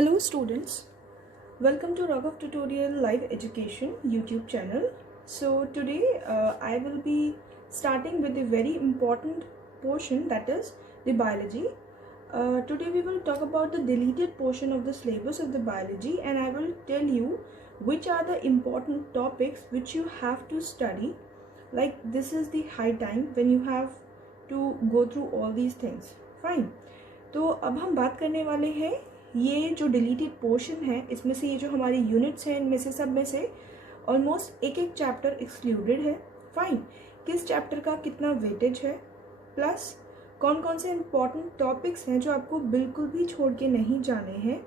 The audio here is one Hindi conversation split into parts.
Hello students, welcome to Raghav Tutorial Live Education YouTube channel. So today I will be starting with a very important portion, that is the biology. Today we will talk about the deleted portion of the syllabus of the biology, and I will tell you which are the important topics which you have to study. Like this is the high time when you have to go through all these things. Fine. तो अब हम बात करने वाले हैं ये जो डिलीटेड पोर्शन है, इसमें से ये जो हमारी यूनिट्स हैं इनमें से सब में से ऑलमोस्ट एक एक चैप्टर एक्सक्लूडेड है. फाइन. किस चैप्टर का कितना वेटेज है, प्लस कौन कौन से इम्पॉर्टेंट टॉपिक्स हैं जो आपको बिल्कुल भी छोड़ के नहीं जाने हैं.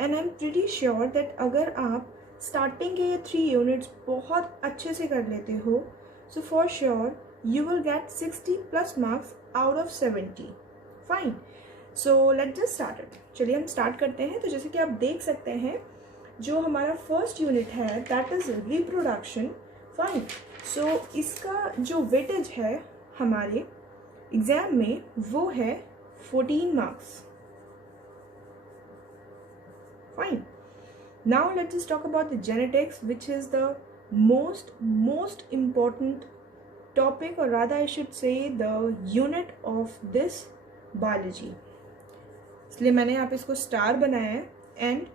And I am pretty sure that अगर आप स्टार्टिंग के ये 3 यूनिट्स बहुत अच्छे से कर लेते हो, so for sure you will get 60+ marks out of 70. Fine. So let's just start it. चलिए हम स्टार्ट करते हैं. तो जैसे कि आप देख सकते हैं जो हमारा फर्स्ट यूनिट है दैट इज रिप्रोडक्शन. फाइन. सो इसका जो वेटेज है हमारे एग्जाम में वो है 14 marks. Fine. Now let's just talk about the genetics which is the most important topic, और rather I should say the unit of this biology. इसलिए मैंने यहाँ पे इसको स्टार बनाया है. And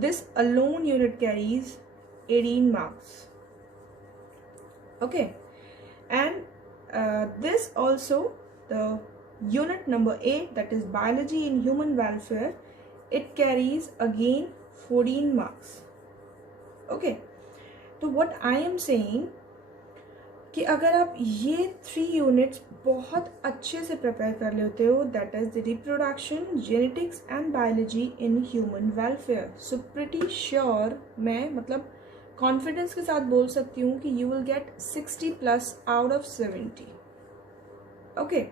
this alone unit carries 18 marks. Okay. And this also the unit number 8 that is biology in human welfare, it carries again 14 marks. Okay. तो व्हाट आई एम सेइंग कि अगर आप ये 3 यूनिट्स बहुत अच्छे से प्रिपेयर कर लेते हो, that is the reproduction, genetics and biology in human welfare, so pretty sure मैं मतलब कॉन्फिडेंस के साथ बोल सकती हूँ कि you will get 60+ out of 70. Okay.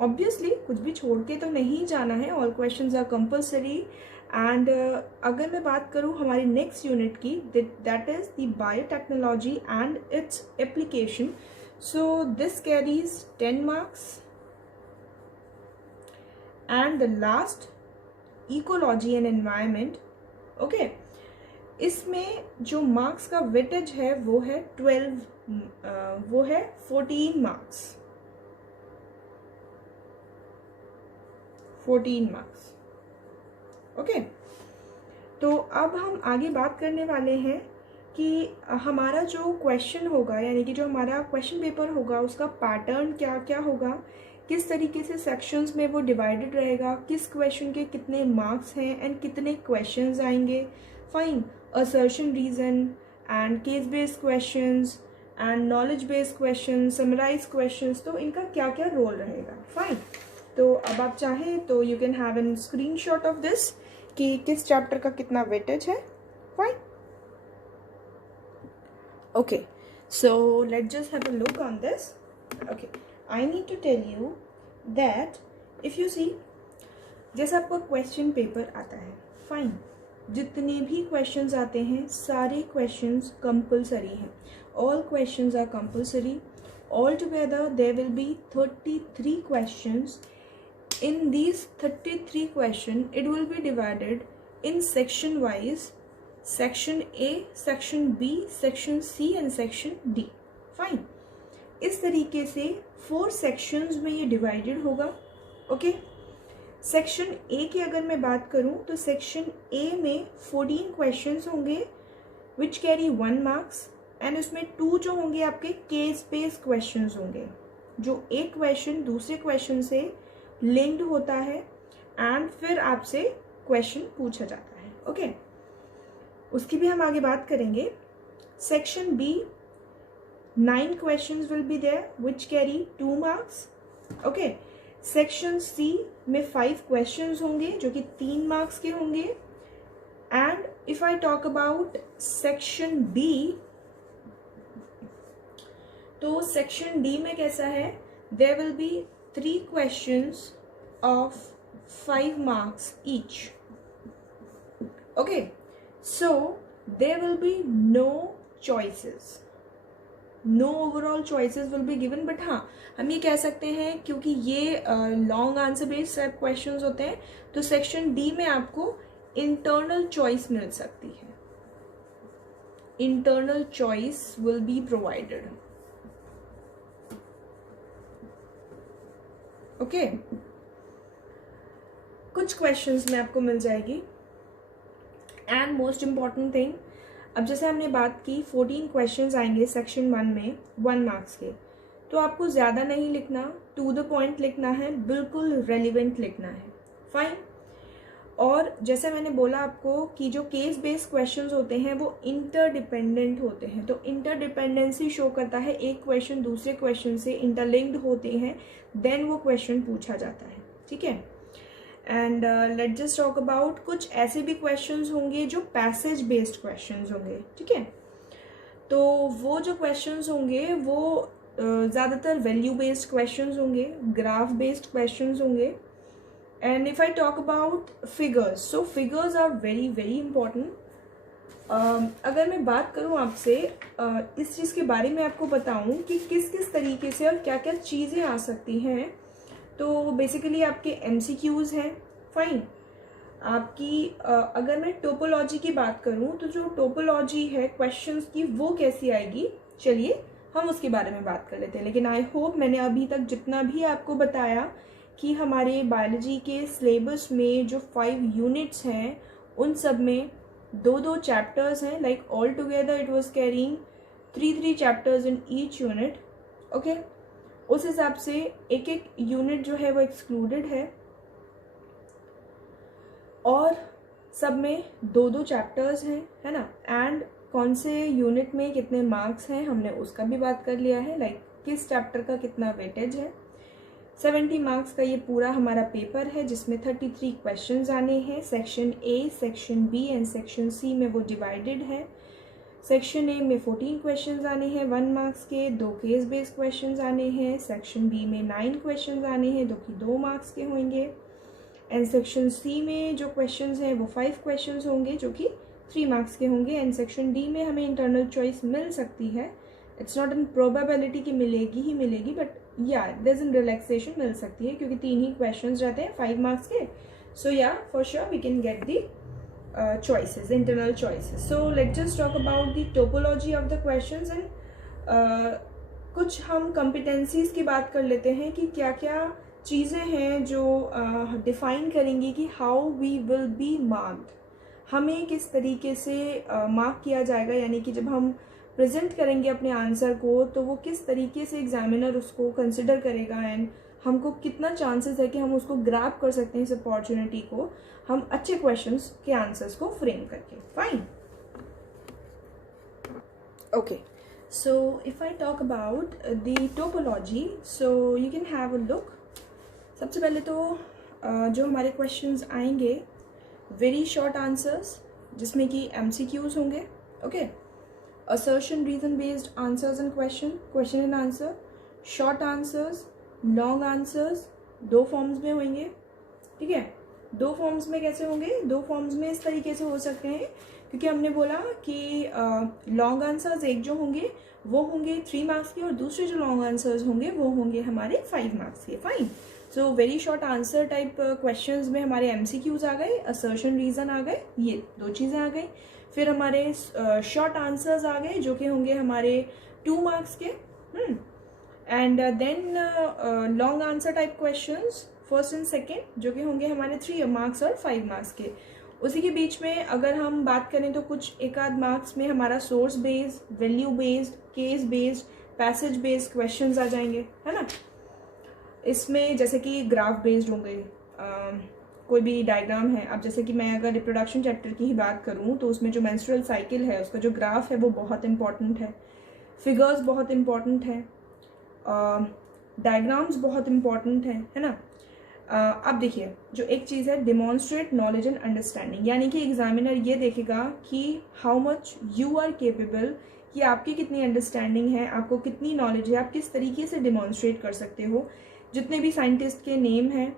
Obviously कुछ भी छोड़ के तो नहीं जाना है, all questions are compulsory. And अगर मैं बात करूँ हमारी नेक्स्ट यूनिट की, that is the biotechnology and its application, so this carries 10 marks. And the last ecology and environment. Okay. इसमें जो मार्क्स का वेटेज है वो है 14 मार्क्स. 14 मार्क्स. ओके. तो अब हम आगे बात करने वाले हैं कि हमारा जो क्वेश्चन होगा, यानी कि जो हमारा क्वेश्चन पेपर होगा उसका पैटर्न क्या क्या होगा, किस तरीके से सेक्शंस में वो डिवाइडेड रहेगा, किस क्वेश्चन के कितने मार्क्स हैं एंड कितने क्वेश्चंस आएंगे. Fine. Assertion reason and case based questions and knowledge based questions, summarise questions, तो इनका क्या क्या रोल रहेगा. फाइन. तो अब आप चाहें तो you can have an screenshot of this कि किस चैप्टर का कितना वेटेज है. Fine. Okay. So let's just have a look on this. Okay. I need to tell you that if you see, जैसे आपका क्वेश्चन पेपर आता है, फाइन, जितने भी क्वेश्चंस आते हैं सारे क्वेश्चंस कंपलसरी हैं. All questions are compulsory. All together there will be 33 questions. In these 33 questions, it will be divided in section wise, section A, section B, section C and section D. Fine. इस तरीके से 4 sections में ये divided होगा. ओके. सेक्शन A की अगर मैं बात करूँ तो सेक्शन A में 14 questions होंगे which carry 1 marks, एंड उसमें 2 जो होंगे आपके केस बेस्ड क्वेश्चंस होंगे, जो एक क्वेश्चन दूसरे क्वेश्चन से लिंक्ड होता है एंड फिर आपसे क्वेश्चन पूछा जाता है. ओके. उसकी भी हम आगे बात करेंगे. Section B 9 questions will be there which carry 2 marks. Okay. Section C में 5 questions होंगे जो कि 3 मार्क्स के होंगे. And if I talk about section B, तो सेक्शन D में कैसा है, there will be 3 questions of 5 marks each. Okay, so there will be no choices, no overall choices will be given. but हाँ, हम ये कह सकते हैं क्योंकि ये long answer based type questions होते हैं, तो सेक्शन D में आपको इंटरनल चॉइस मिल सकती है, internal choice will be provided. Okay, कुछ क्वेश्चंस में आपको मिल जाएगी। एंड मोस्ट इम्पॉर्टेंट थिंग, अब जैसे हमने बात की 14 क्वेश्चंस आएंगे सेक्शन 1 में 1 मार्क्स के, तो आपको ज़्यादा नहीं लिखना, टू द पॉइंट लिखना है, बिल्कुल रेलिवेंट लिखना है। फाइन। और जैसे मैंने बोला आपको कि जो केस बेस्ड क्वेश्चंस होते हैं वो इंटरडिपेंडेंट होते हैं, तो इंटरडिपेंडेंसी शो करता है, एक क्वेश्चन दूसरे क्वेश्चन से इंटरलिंक्ड होते हैं, देन वो क्वेश्चन पूछा जाता है। ठीक है। And let just talk about कुछ ऐसे भी क्वेश्चंस होंगे जो पैसेज बेस्ड क्वेश्चंस होंगे। ठीक है, तो वो जो क्वेश्चंस होंगे वो ज़्यादातर वैल्यू बेस्ड क्वेश्चंस होंगे, ग्राफ बेस्ड क्वेश्चंस होंगे। And if I talk about figures, so figures are very very important. अगर मैं बात करूं आपसे इस चीज़ के बारे में आपको बताऊं कि किस किस तरीके से और क्या क्या चीज़ें आ सकती हैं, तो बेसिकली आपके MCQs हैं। फाइन। आपकी अगर मैं टोपोलॉजी की बात करूं तो जो टोपोलॉजी है क्वेश्चंस की वो कैसी आएगी, चलिए हम उसके बारे में बात कर लेते हैं। लेकिन आई होप मैंने अभी तक जितना भी आपको बताया कि हमारे बायोलॉजी के सिलेबस में जो 5 यूनिट्स हैं उन सब में 2-2 चैप्टर्स हैं, like all together it was carrying 3-3 chapters in each unit. Okay, उस हिसाब से एक एक यूनिट जो है वो एक्सक्लूडेड है और सब में 2-2 चैप्टर्स हैं, है ना। एंड कौन से यूनिट में कितने मार्क्स हैं हमने उसका भी बात कर लिया है, लाइक किस चैप्टर का कितना वेटेज है। 70 मार्क्स का ये पूरा हमारा पेपर है जिसमें 33 क्वेश्चंस आने हैं। Section A, section B and section C में वो डिवाइडेड है। सेक्शन A में 14 क्वेश्चंस आने हैं 1 मार्क्स के, 2 केस बेस्ड क्वेश्चंस आने हैं। सेक्शन B में 9 क्वेश्चंस आने हैं जो कि 2 मार्क्स के होंगे। एंड सेक्शन C में जो क्वेश्चंस हैं वो 5 क्वेश्चंस होंगे जो कि 3 मार्क्स के होंगे। एंड सेक्शन D में हमें इंटरनल चॉइस मिल सकती है, इट्स नॉट इन प्रोबेबिलिटी कि मिलेगी ही मिलेगी, बट या देयर इज इन रिलैक्सेशन मिल सकती है क्योंकि 3 ही क्वेश्चंस रहते हैं 5 मार्क्स के। सो या for sure we can get the choices, internal choices. So let's just talk about the topology of the questions and कुछ हम competencies की बात कर लेते हैं कि क्या क्या चीज़ें हैं जो डिफ़ाइन करेंगी कि how we will be marked, हमें किस तरीके से मार्क किया जाएगा, यानी कि जब हम प्रेजेंट करेंगे अपने आंसर को तो वो किस तरीके से एग्जामिनर उसको कंसिडर करेगा एंड हमको कितना चांसेस है कि हम उसको ग्रैब कर सकते हैं इस अपॉर्चुनिटी को, हम अच्छे क्वेश्चंस के आंसर्स को फ्रेम करके। Fine. Okay, so if I talk about the topology, so you can have a look. सबसे पहले तो जो हमारे क्वेश्चंस आएंगे वेरी शॉर्ट आंसर्स जिसमें कि MCQs होंगे। Okay, assertion reason based answers and question and answer, short answers, long answers, 2 forms में होंगे। ठीक है, 2 फॉर्म्स में कैसे होंगे, 2 फॉर्म्स में इस तरीके से हो सकते हैं क्योंकि हमने बोला कि लॉन्ग आंसर्स एक जो होंगे वो होंगे 3 मार्क्स के और दूसरे जो लॉन्ग आंसर्स होंगे वो होंगे हमारे 5 मार्क्स के। Fine. So very short answer type questions में हमारे MCQs आ गए, असर्शन रीजन आ गए, ये 2 चीज़ें आ गई। फिर हमारे शॉर्ट आंसर्स आ गए जो कि होंगे हमारे 2 मार्क्स के। And then long answer type questions first and second जो कि होंगे हमारे 3 मार्क्स और 5 मार्क्स के। उसी के बीच में अगर हम बात करें तो कुछ एक आध मार्क्स में हमारा source based, value based, case based, passage based questions आ जाएंगे, है ना। इसमें जैसे कि ग्राफ बेस्ड होंगे, कोई भी डायग्राम है। अब जैसे कि मैं अगर रिप्रोडक्शन चैप्टर की ही बात करूं तो उसमें जो मेंस्ट्रुअल साइकिल है उसका जो ग्राफ है वो बहुत इंपॉर्टेंट है, फिगर्स बहुत इंपॉर्टेंट है, डायग्राम्स बहुत इंपॉर्टेंट है ना। अब देखिए जो एक चीज़ है डिमॉन्स्ट्रेट नॉलेज एंड अंडरस्टैंडिंग, यानी कि एग्जामिनर ये देखेगा कि how much you are capable, कि आपकी कितनी अंडरस्टैंडिंग है, आपको कितनी नॉलेज है, आप किस तरीके से डिमॉन्स्ट्रेट कर सकते हो। जितने भी साइंटिस्ट के नेम हैं,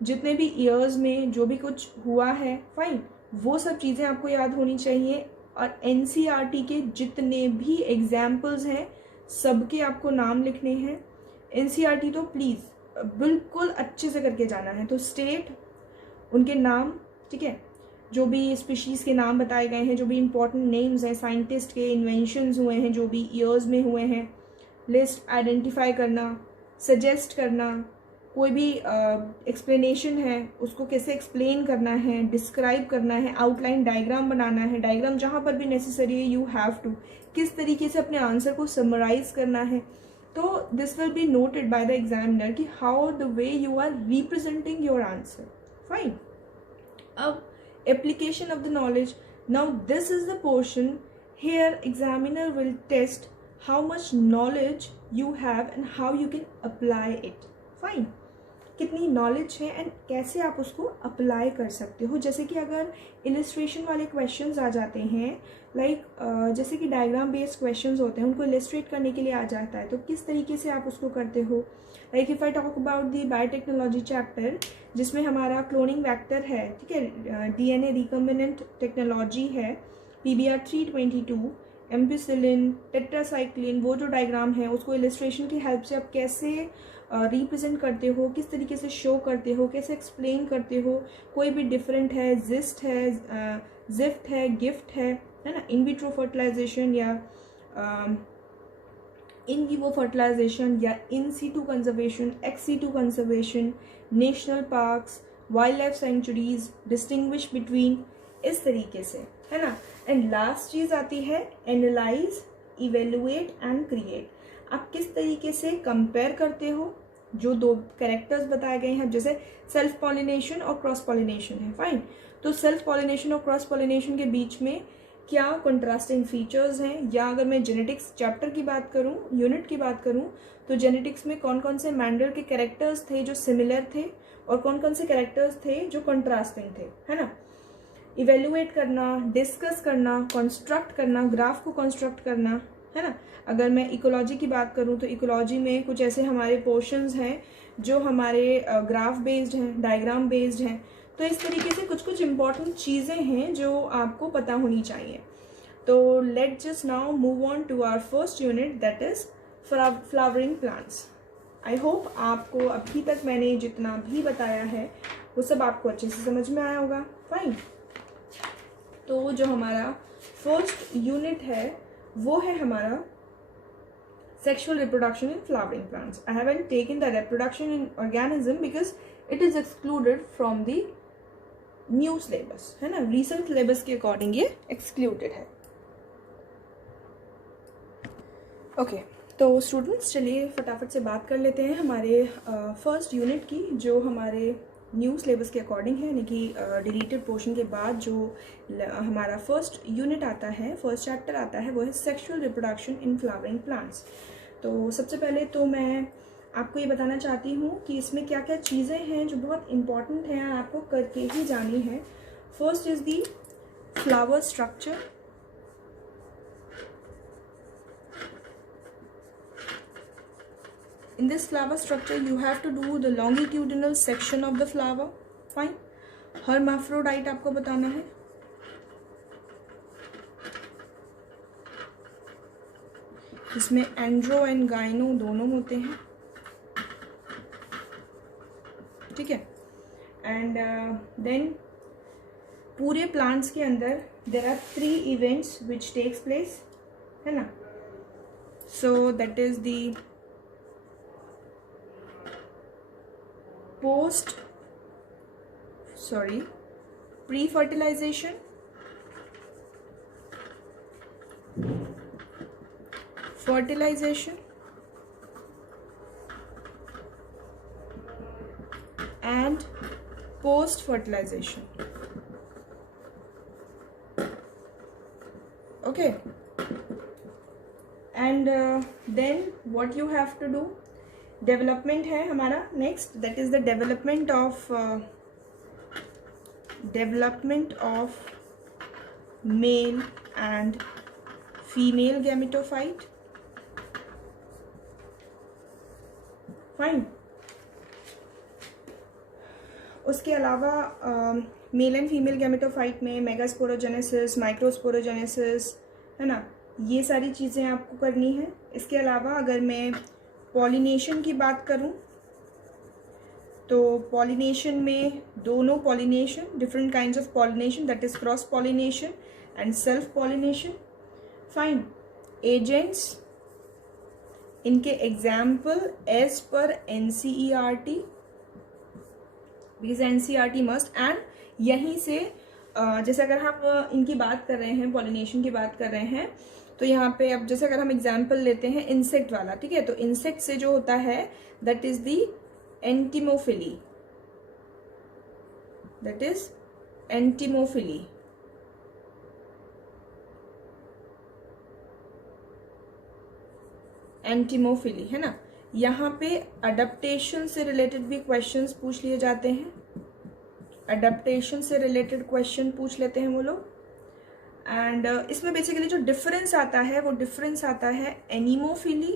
जितने भी ईयर्स में जो भी कुछ हुआ है, फाइन, वो सब चीज़ें आपको याद होनी चाहिए। और NCERT के जितने भी एग्जाम्पल्स हैं सबके आपको नाम लिखने हैं। NCERT तो प्लीज़ बिल्कुल अच्छे से करके जाना है, तो स्टेट, उनके नाम, ठीक है, जो भी स्पीशीज़ के नाम बताए गए हैं, जो भी इम्पोर्टेंट नेम्स हैं, साइंटिस्ट के इन्वेंशंस हुए हैं, जो भी ईयर्स में हुए हैं, लिस्ट आइडेंटिफाई करना, सजेस्ट करना, कोई भी एक्सप्लेनेशन है उसको कैसे एक्सप्लेन करना है, डिस्क्राइब करना है, आउटलाइन डायग्राम बनाना है, डायग्राम जहाँ पर भी नेसेसरी है यू हैव टू, किस तरीके से अपने आंसर को समराइज करना है. तो this will be noted by the examiner कि how the way you are representing your answer. Fine. अब application of the knowledge. Now this is the portion here examiner will test how much knowledge you have and how you can apply it. Fine. कितनी नॉलेज है एंड कैसे आप उसको अप्लाई कर सकते हो. जैसे कि अगर इलिस्ट्रेशन वाले क्वेश्चंस आ जाते हैं, लाइक जैसे कि डायग्राम बेस्ड क्वेश्चंस होते हैं, उनको इलिस्ट्रेट करने के लिए आ जाता है, तो किस तरीके से आप उसको करते हो. Like if I talk about the biotechnology chapter, जिसमें हमारा क्लोनिंग वेक्टर है, ठीक है, डीएनए रिकम्बिनेंट टेक्नोलॉजी है, PBR 322, एम्पिसिलिन, टेट्रासाइक्लिन, वो जो डायग्राम है उसको इलिस्ट्रेशन की हेल्प से आप कैसे रिप्रेजेंट करते हो, किस तरीके से शो करते हो, कैसे एक्सप्लेन करते हो. कोई भी डिफरेंट है, जिस्ट है, जिफ्ट है, गिफ्ट है ना, इन विट्रो फर्टिलाइजेशन या इन विवो फर्टिलाइजेशन या in situ conservation, ex situ conservation, national parks, wildlife sanctuaries, distinguish between, इस तरीके से, है ना. एंड लास्ट चीज़ आती है एनालाइज, इवेलुएट एंड क्रिएट. आप किस तरीके से कंपेयर करते हो जो दो कैरेक्टर्स बताए गए हैं, जैसे सेल्फ पॉलिनेशन और क्रॉस पॉलिनेशन है. फाइन. तो सेल्फ पॉलिनेशन और क्रॉस पॉलिनेशन के बीच में क्या कंट्रास्टिंग फीचर्स हैं, या अगर मैं जेनेटिक्स चैप्टर की बात करूं, यूनिट की बात करूं, तो जेनेटिक्स में कौन कौन से मैंडल के कैरेक्टर्स थे जो सिमिलर थे और कौन कौन से कैरेक्टर्स थे जो कंट्रास्टिंग थे, है ना. इवेल्युएट करना, डिस्कस करना, कंस्ट्रक्ट करना, ग्राफ को कंस्ट्रक्ट करना, है ना. अगर मैं इकोलॉजी की बात करूं तो इकोलॉजी में कुछ ऐसे हमारे पोर्शंस हैं जो हमारे ग्राफ बेस्ड हैं, डायग्राम बेस्ड हैं. तो इस तरीके से कुछ कुछ इम्पॉर्टेंट चीज़ें हैं जो आपको पता होनी चाहिए. तो let just now move on to our first unit, that is flowering plants. I hope आपको अभी तक मैंने जितना भी बताया है वो सब आपको अच्छे से समझ में आया होगा. फाइन. तो जो हमारा फर्स्ट यूनिट है वो है हमारा sexual reproduction in flowering plants. I haven't taken the reproduction in organism because it is excluded from the new syllabus, है ना. recent syllabus के according ये excluded है. ओके. तो स्टूडेंट्स चलिए फटाफट से बात कर लेते हैं हमारे फर्स्ट यूनिट की, जो हमारे न्यू सिलेबस के अकॉर्डिंग है, यानी कि डिलीटेड पोर्शन के बाद जो हमारा फर्स्ट यूनिट आता है, फर्स्ट चैप्टर आता है, वो है sexual reproduction in flowering plants. तो सबसे पहले तो मैं आपको ये बताना चाहती हूँ कि इसमें क्या क्या चीज़ें हैं जो बहुत इम्पॉर्टेंट हैं, आपको करके ही जानी है. First is the flower structure. In this flower structure, you have to do the longitudinal section of the flower. Fine. Hermaphrodite आपको बताना है. इसमें एंड्रो एंड गाइनो दोनों होते हैं, ठीक है. एंड देन पूरे प्लांट्स के अंदर there are 3 events which takes place, है ना. So that is the pre-fertilization, fertilization, and post-fertilization. Okay. And then what you have to do, development है हमारा next, that is the development of male and female gametophyte. Fine. उसके अलावा मेल एंड फीमेल गैमेटोफाइट में मेगास्पोरोजेनेसिस, माइक्रोस्पोरोजेनेसिस, है ना, ये सारी चीज़ें आपको करनी है. इसके अलावा अगर मैं पॉलिनेशन की बात करूं तो पॉलिनेशन में दोनों pollination, different kinds of pollination, that is cross pollination and self pollination. Fine. Agents, इनके example as per NCERT, because NCERT must. And यहीं से जैसे अगर हम इनकी बात कर रहे हैं, पॉलिनेशन की बात कर रहे हैं, तो यहाँ पे अब जैसे अगर हम एग्जाम्पल लेते हैं इंसेक्ट वाला, ठीक है, तो इंसेक्ट से जो होता है that is the entomophily, that is entomophily. Entomophily है ना. यहाँ पे अडेप्टेशन से रिलेटेड भी क्वेश्चंस पूछ लिए जाते हैं. अडेप्टेशन से रिलेटेड क्वेश्चन पूछ लेते हैं वो लोग. एंड इसमें बेसिकली जो डिफरेंस आता है वो डिफरेंस आता है anemophily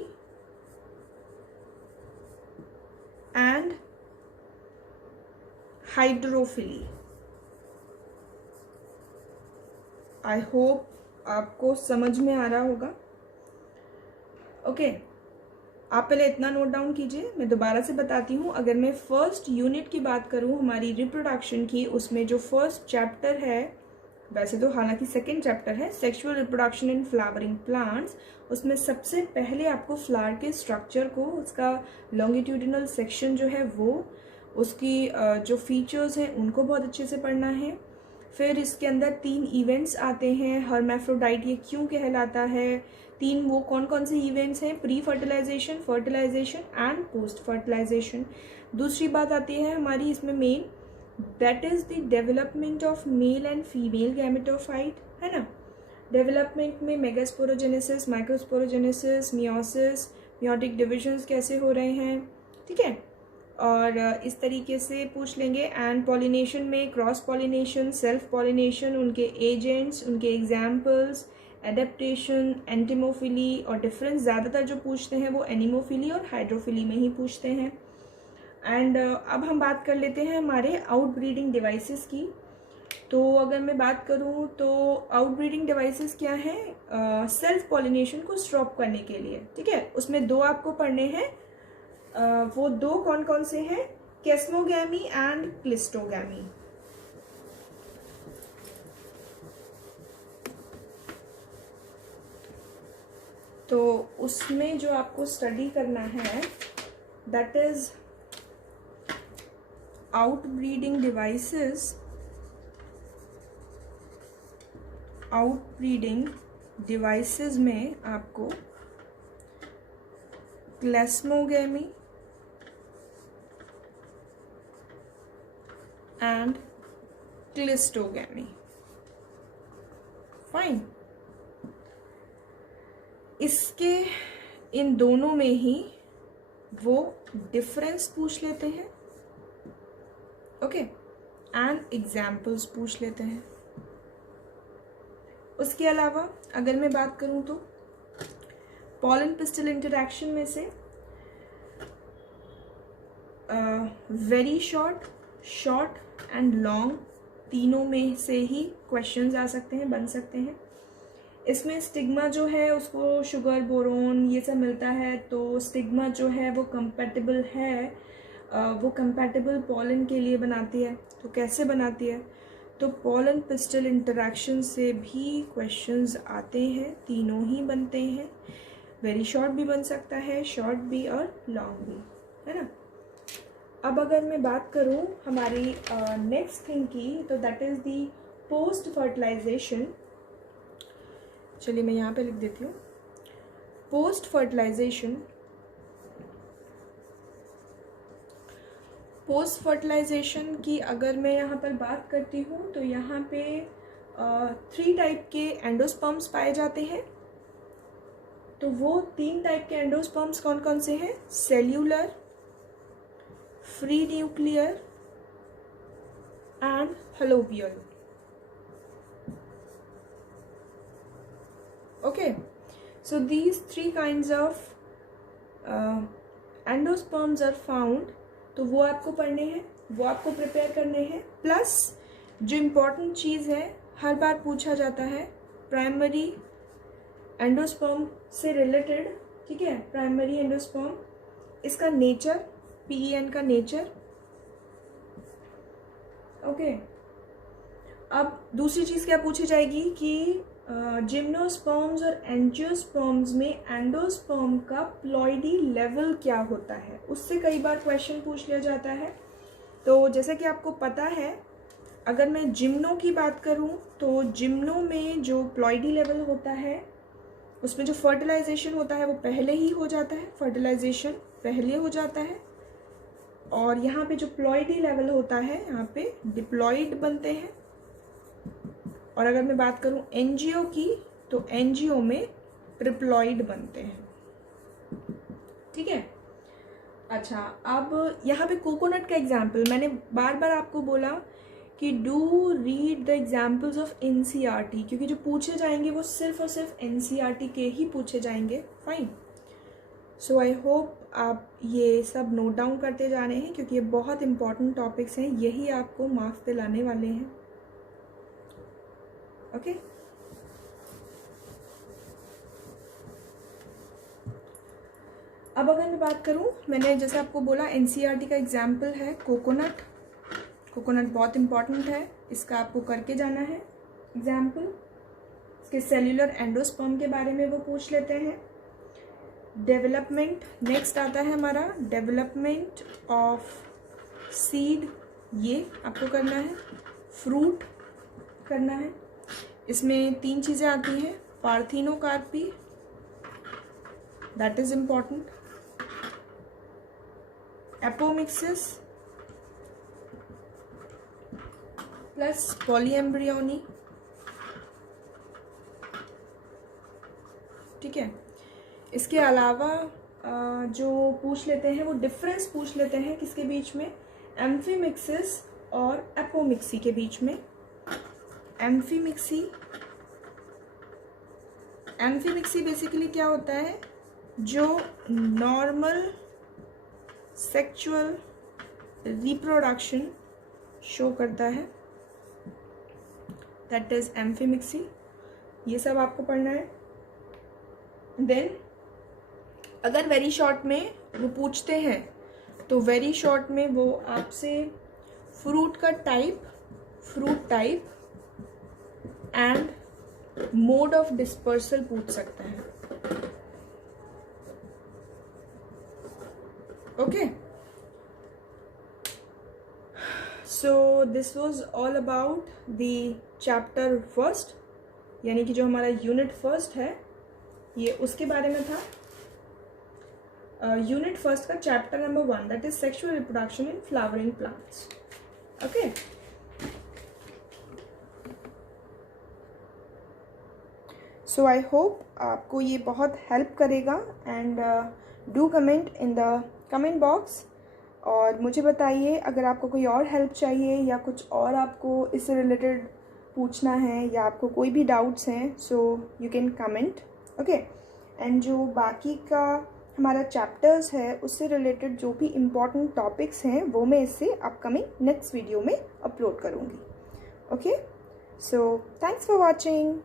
and hydrophily. I hope आपको समझ में आ रहा होगा. ओके, आप पहले इतना नोट डाउन कीजिए, मैं दोबारा से बताती हूँ. अगर मैं फर्स्ट यूनिट की बात करूँ हमारी रिप्रोडक्शन की, उसमें जो फर्स्ट चैप्टर है, वैसे तो हालांकि सेकेंड चैप्टर है, sexual reproduction in flowering plants, उसमें सबसे पहले आपको फ्लावर के स्ट्रक्चर को, उसका लॉन्गिट्यूडिनल सेक्शन जो है वो, उसकी जो फीचर्स हैं उनको बहुत अच्छे से पढ़ना है. फिर इसके अंदर 3 इवेंट्स आते हैं. हर्मेफ्रोडाइट ये क्यों कहलाता है, 3 वो कौन कौन से इवेंट्स हैं, pre fertilisation, fertilisation and post fertilisation. दूसरी बात आती है हमारी इसमें main, that is the development of male and female gametophyte, है ना. डेवलपमेंट में megasporogenesis, microsporogenesis, meiosis, meiotic divisions कैसे हो रहे हैं, ठीक है, और इस तरीके से पूछ लेंगे. एंड पॉलिनेशन में क्रॉस पॉलिनेशन, सेल्फ पॉलिनेशन, उनके एजेंट्स, उनके एग्जाम्पल्स, एडेप्टेशन, एंटिमोफिली, और डिफरेंस ज़्यादातर जो पूछते हैं वो एनिमोफिली और हाइड्रोफिली में ही पूछते हैं. एंड अब हम बात कर लेते हैं हमारे आउटब्रीडिंग डिवाइसेस की. तो अगर मैं बात करूं तो आउटब्रीडिंग डिवाइसेस क्या हैं, सेल्फ पॉलिनेशन को स्टॉप करने के लिए, ठीक है. उसमें 2 आपको पढ़ने हैं. वो 2 कौन कौन से हैं, केस्मोगैमी एंड क्लिस्टोगैमी. तो उसमें जो आपको स्टडी करना है that is outbreeding devices. Outbreeding devices में आपको क्लेस्मोगैमी एंड क्लिस्टोगैमी. फाइन. इसके इन दोनों में ही वो डिफरेंस पूछ लेते हैं, ओके, एंड एग्जाम्पल्स पूछ लेते हैं. उसके अलावा अगर मैं बात करूं तो पॉलन पिस्टल इंटरैक्शन में से very short, short and long, तीनों में से ही क्वेश्चंस आ सकते हैं, बन सकते हैं. इसमें स्टिग्मा जो है उसको शुगर, बोरोन ये सब मिलता है, तो स्टिग्मा जो है वो कंपैटिबल है, वो कंपैटिबल पॉलन के लिए बनाती है. तो कैसे बनाती है, तो पॉलन पिस्टल इंटरैक्शन से भी क्वेश्चंस आते हैं, तीनों ही बनते हैं. वेरी शॉर्ट भी बन सकता है, शॉर्ट भी और लॉन्ग भी, है ना. अब अगर मैं बात करूं हमारी नेक्स्ट थिंग की, तो that is the post fertilisation. चलिए मैं यहाँ पे लिख देती हूँ पोस्ट फर्टिलाइजेशन. पोस्ट फर्टिलाइजेशन की अगर मैं यहाँ पर बात करती हूँ तो यहाँ पे 3 टाइप के एंडोस्पर्म्स पाए जाते हैं. तो वो 3 टाइप के एंडोस्पर्म्स कौन कौन से हैं, cellular, free nuclear and helobial. Okay, so these 3 kinds of endosperms are found. तो वो आपको पढ़ने हैं, वो आपको प्रिपेयर करने हैं. प्लस जो इम्पोर्टेंट चीज़ है, हर बार पूछा जाता है, प्राइमरी एंडोस्पर्म से रिलेटेड, ठीक है, प्राइमरी एंडोस्पर्म, इसका नेचर, PEN का नेचर, ओके। अब दूसरी चीज़ क्या पूछी जाएगी कि जिम्नोस्पर्म्स और एंजियोस्पर्म्स में एंडोस्पर्म का प्लॉइडी लेवल क्या होता है, उससे कई बार क्वेश्चन पूछ लिया जाता है। तो जैसे कि आपको पता है, अगर मैं जिम्नो की बात करूं तो जिम्नो में जो प्लॉइडी लेवल होता है उसमें जो फर्टिलाइजेशन होता है वो पहले ही हो जाता है, फर्टिलाइजेशन पहले हो जाता है। और यहाँ पे जो प्लॉइडी लेवल होता है यहाँ पे डिप्लॉइड बनते हैं। और अगर मैं बात करूँ एनजीओ की तो एनजीओ में ट्रिप्लॉइड बनते हैं। ठीक है। अच्छा, अब यहाँ पे कोकोनट का एग्जाम्पल मैंने बार बार आपको बोला कि do read the examples of NCERT, क्योंकि जो पूछे जाएंगे वो सिर्फ और सिर्फ एनसीईआरटी के ही पूछे जाएंगे। फाइन। सो आई होप आप ये सब नोट डाउन करते जा रहे हैं, क्योंकि ये बहुत इंपॉर्टेंट टॉपिक्स हैं, यही आपको मार्क्स दिलाने वाले हैं। ओके। अब अगर मैं बात करूं, मैंने जैसे आपको बोला एनसीईआरटी का एग्जाम्पल है कोकोनट। कोकोनट बहुत इंपॉर्टेंट है, इसका आपको करके जाना है एग्जाम्पल। इसके सेल्यूलर एंडोस्पर्म के बारे में वो पूछ लेते हैं। डेवलपमेंट नेक्स्ट आता है हमारा, डेवलपमेंट ऑफ सीड, ये आपको करना है। फ्रूट करना है। इसमें 3 चीज़ें आती हैं, parthenocarpy, that is important, apomixis plus polyembryony. ठीक है। इसके अलावा जो पूछ लेते हैं वो डिफरेंस पूछ लेते हैं किसके बीच में, एम्फीमिक्सिस और एपोमिक्सी के बीच में। एम्फीमिक्सी बेसिकली क्या होता है, जो नॉर्मल सेक्सुअल रिप्रोडक्शन शो करता है, दैट इज एम्फीमिक्सी। ये सब आपको पढ़ना है। देन अगर वेरी शॉर्ट में वो पूछते हैं तो वेरी शॉर्ट में वो आपसे fruit type and mode of dispersal पूछ सकता है। Okay. So this was all about the chapter first, यानी कि जो हमारा यूनिट फर्स्ट है ये उसके बारे में था। यूनिट फर्स्ट का chapter number 1, that is sexual reproduction in flowering plants. Okay. So I hope आपको ये बहुत हेल्प करेगा and do comment in the comment box और मुझे बताइए अगर आपको कोई और हेल्प चाहिए या कुछ और आपको इससे रिलेटेड पूछना है या आपको कोई भी डाउट्स हैं, so you can comment. Okay. And जो बाकी का हमारा चैप्टर्स है उससे रिलेटेड जो भी इम्पॉर्टेंट टॉपिक्स हैं वो मैं इससे अपकमिंग नेक्स्ट वीडियो में अपलोड करूँगी। Okay. So thanks for watching.